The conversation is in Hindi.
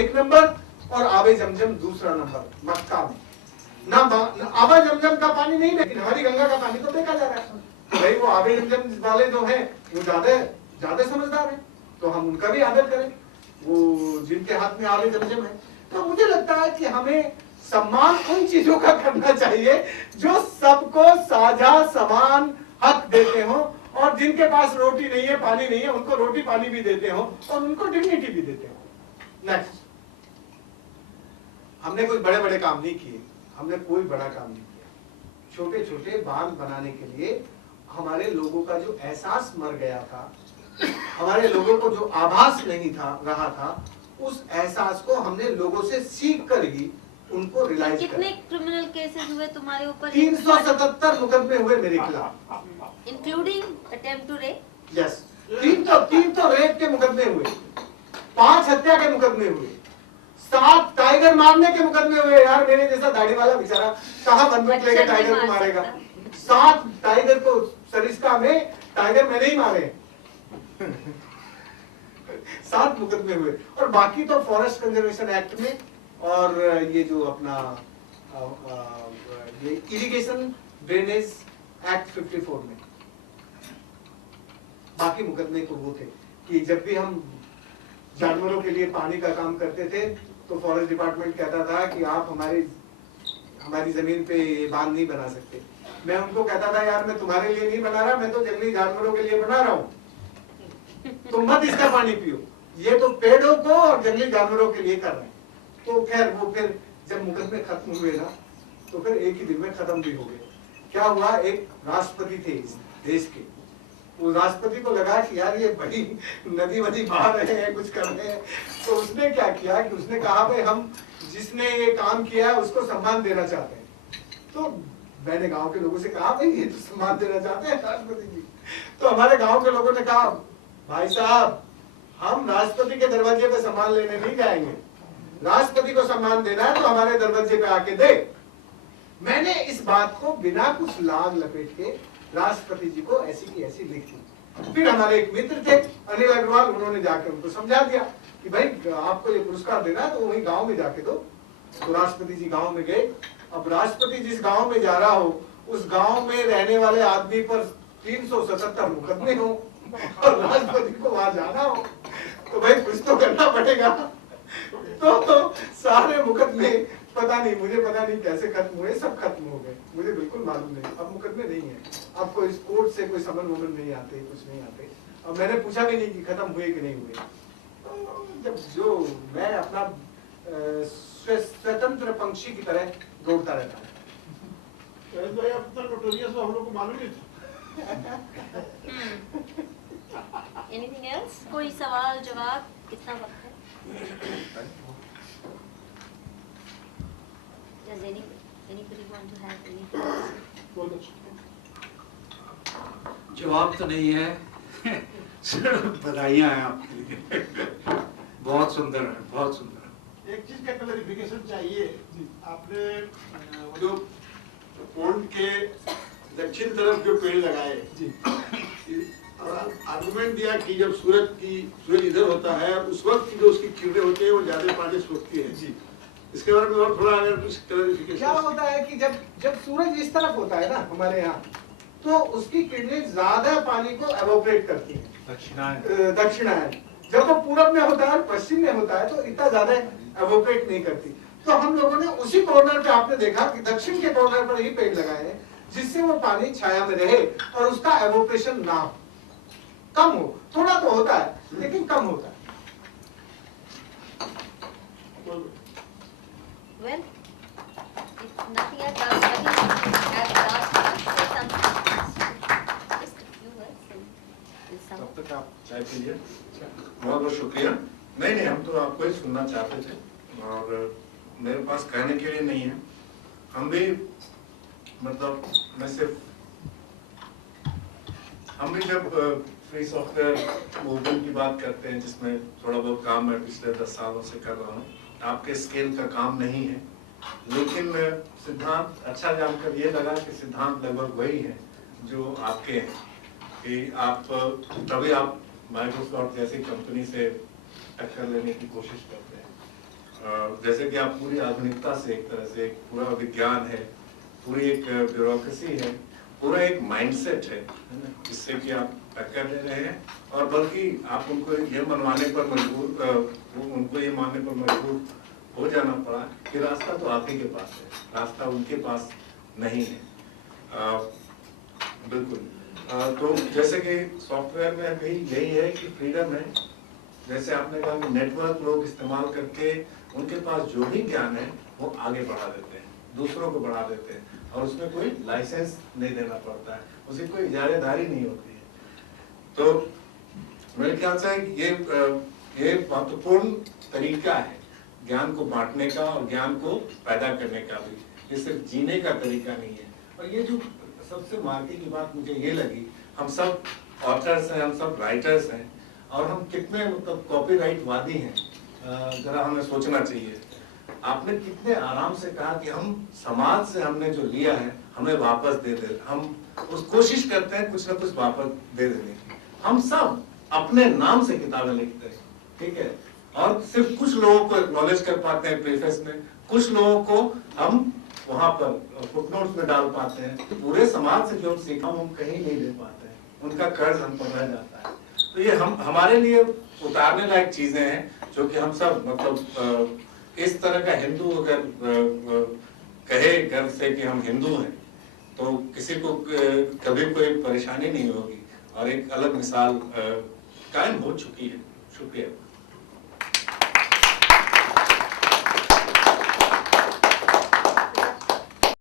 1 नंबर और आबे जमजम दूसरा नंबर मक्का में। ना आबा जमजम का पानी नहीं, लेकिन हमारी गंगा का पानी तो देखा जा रहा है भाई, वो आबे जमजम वाले जो हैं वो ज्यादा समझदार हैं, तो हम उनका भी आदर करें, वो जिनके हाथ में आबे जमजम है। तो मुझे लगता है कि हमें सम्मान उन चीजों का करना चाहिए जो सबको साझा समान हक देते हो, और जिनके पास रोटी नहीं है, पानी नहीं है, उनको रोटी पानी भी देते हो और उनको डिग्निटी भी देते हो। नेक्स्ट, हमने कोई बड़े बड़े काम नहीं किए, हमने कोई बड़ा काम नहीं किया। छोटे छोटे बांध बनाने के लिए हमारे लोगों का जो एहसास मर गया था, हमारे लोगों को जो आभास नहीं था रहा था, उस एहसास को हमने लोगों से सीख कर ही उनको रियलाइज किया। कितने क्रिमिनल केसेस हुए तुम्हारे ऊपर? 377 मुकदमे हुए मेरे खिलाफ, including attempt to rape. Yes, तीन तो रेप के मुकदमे हुए, 5 हत्या के मुकदमे हुए, 7 टाइगर मारने के मुकदमे हुए। यार मेरे जैसा दाढ़ी वाला बेचारा कहाँ बंदूक लेके टाइगर को मारेगा? 7 टाइगर को सरिस्का में टाइगर मैंने ही मारे 7 मुकदमे हुए, और बाकी तो फॉरेस्ट कंजर्वेशन एक्ट में और ये जो अपना ये इरिगेशन ड्रेनेज एक्ट 54 में, बाकी मुकदमे तो वो थे कि जब भी हम जानवरों के लिए पानी का काम करते थे तो फॉरेस्ट डिपार्टमेंट कहता था कि आप हमारी जमीन पे बांध नहीं बना सकते। मैं उनको कहता था यार मैं तुम्हारे लिए नहीं बना रहा, मैं तो जंगली जानवरों के लिए बना रहा हूँ, तुम मत इसका पानी पियो, ये तो पेड़ों को और जंगली जानवरों के लिए कर रहे हैं। तो खैर वो फिर जब मुकदमे खत्म हुए ना तो फिर एक ही दिन में खत्म भी हो गए। क्या हुआ, एक राष्ट्रपति थे इस देश के, वो राष्ट्रपति को लगा कि यार ये बड़ी नदी वदी बहा रहे हैं, कुछ कर रहे हैं, तो उसने क्या किया कि उसने कहा भाई हम जिसने ये काम किया है उसको सम्मान देना चाहते हैं। तो मैंने गांव के लोगों से कहा भाई ये तो सम्मान देना चाहते हैं राष्ट्रपति जी। तो हमारे गांव के लोगों ने कहा भाई साहब हम राष्ट्रपति के दरवाजे पे सम्मान लेने नहीं जाएंगे, राष्ट्रपति को सम्मान देना है तो हमारे दरवाजे पे आके दे। मैंने इस बात को बिना कुछ लाग लपेट के राष्ट्रपति जी को ऐसी की ऐसी लिख दी। फिर हमारे एक मित्र थे अनिल अग्रवाल, उन्होंने जाके उनको समझा दिया कि भाई आपको ये पुरस्कार देना है तो वही गांव में जाके दो। तो राष्ट्रपति जी गांव में गए। अब राष्ट्रपति जिस गांव में जा रहा हो उस गांव में रहने वाले आदमी पर 377 मुकदमे हो और राष्ट्रपति को वहां जाना हो तो भाई कुछ तो करना पड़ेगा। तो सारे मुकदमे मुझे पता नहीं कैसे खत्म हुए, सब खत्म हो गए, मुझे बिल्कुल मालूम नहीं। अब मुकदमे नहीं है, अब कोई कोर्ट से कोई समन वमन नहीं आते, कुछ नहीं आते। अब मैंने पूछा भी नहीं कि खत्म हुए कि नहीं हुए। तो जब जो मैं अपना स्वतंत्र पंक्षी की तरह दौड़ता रहता है। हम लोग को मालूम नहीं था। Anything else? कोई सवाल जवाब? कितना वक्त है? Does anybody want to have anything? जवाब तो नहीं है, सिर्फ बधाइयाँ हैं आपके लिए। बहुत सुंदर है, बहुत सुंदर। एक चीज का क्लैरिफिकेशन चाहिए। आपने जो पोंड के दक्षिण तरफ जो पेड़ लगाए और आर्गुमेंट दिया कि जब सूरज इधर होता है उस वक्त जो उसकी किरणें होती है वो ज्यादा पानी सोखती है जी, इसके बारे में और थोड़ा अगर कुछ क्लैरिफिकेशन। क्या होता है कि जब सूरज इस तरफ होता है ना हमारे यहाँ तो उसकी किरणें ज्यादा पानी को एवोपरेट करती है दक्षिणायन। जब वो पूरब में होता है पश्चिम में होता है तो इतना ज्यादा एवोपरेट नहीं करती। तो हम लोगों ने उसी कॉर्नर पे आपने देखा कि दक्षिण के कॉर्नर पर ही पेड़ लगाए हैं जिससे वो पानी छाया में रहे और उसका एवोपरेशन ना हो, कम हो। थोड़ा तो होता है लेकिन कम होता है। Well, if nothing else, I think at last say something. Just a few words and some. तब तक आप चाय पीजिए। बहुत बहुत शुक्रिया। नहीं हम तो आपको ही सुनना चाहते थे और मेरे पास कहने के लिए नहीं है। हम भी मतलब हम भी जब फ्री सॉफ्टवेयर मूवमेंट की बात करते हैं जिसमें थोड़ा बहुत काम मैं पिछले 10 सालों से कर रहा हूँ, आपके स्केल का काम नहीं है, लेकिन सिद्धांत अच्छा जानकर ये लगा कि सिद्धांत लगभग वही है जो आपके हैं कि आप तभी आप माइक्रोसॉफ्ट जैसी कंपनी से टक्कर लेने की कोशिश करते हैं। जैसे कि आप पूरी आधुनिकता से एक तरह से एक पूरा विज्ञान है, पूरी एक ब्यूरोक्रेसी है, पूरा एक माइंडसेट है ना, जिससे कि आप टक्कर ले रहे हैं। और बल्कि आप उनको ये मनवाने पर मजबूर उनको ये मानने पर मजबूर हो जाना पड़ा कि रास्ता तो आप ही के पास है, रास्ता उनके पास नहीं है। बिल्कुल। तो जैसे कि सॉफ्टवेयर में भी यही है कि फ्रीडम है। जैसे आपने कहा कि नेटवर्क लोग इस्तेमाल करके उनके पास जो भी ज्ञान है वो आगे बढ़ा देते हैं, दूसरों को बढ़ा देते हैं, और उसमें कोई लाइसेंस नहीं देना पड़ता है, उसकी कोई इजारेदारी नहीं होती है। तो मेरे ख्याल से ये महत्वपूर्ण तरीका है ज्ञान को बांटने का और ज्ञान को पैदा करने का भी, ये सिर्फ जीने का तरीका नहीं है। और ये जो सबसे मार्के की बात मुझे ये लगी, हम सब ऑथर्स हैं, हम सब राइटर्स हैं, और हम कितने मतलब कॉपीराइट वादी हैं, जरा हमें सोचना चाहिए। आपने कितने आराम से कहा कि हम समाज से हमने जो लिया है हमें वापस दे दे, हम उस कोशिश करते हैं कुछ ना कुछ वापस दे देने की। हम सब अपने नाम से किताबें लिखते हैं, ठीक है, और सिर्फ कुछ लोगों को एक्नॉलेज कर पाते हैं प्रीफेस में, कुछ लोगों को हम वहां पर फुटनोट्स में डाल पाते हैं। पूरे समाज से जो हम सीखा हम कहीं नहीं दे पाते हैं, उनका कर्ज हम पर रह जाता है। तो ये हमारे लिए उतारने लायक चीजें हैं, जो कि हम सब मतलब इस तरह का हिंदू अगर कहे गर्व से कि हम हिंदू हैं, तो किसी को कभी कोई परेशानी नहीं होगी, और एक अलग मिसाल कायम हो चुकी है। शुक्रिया।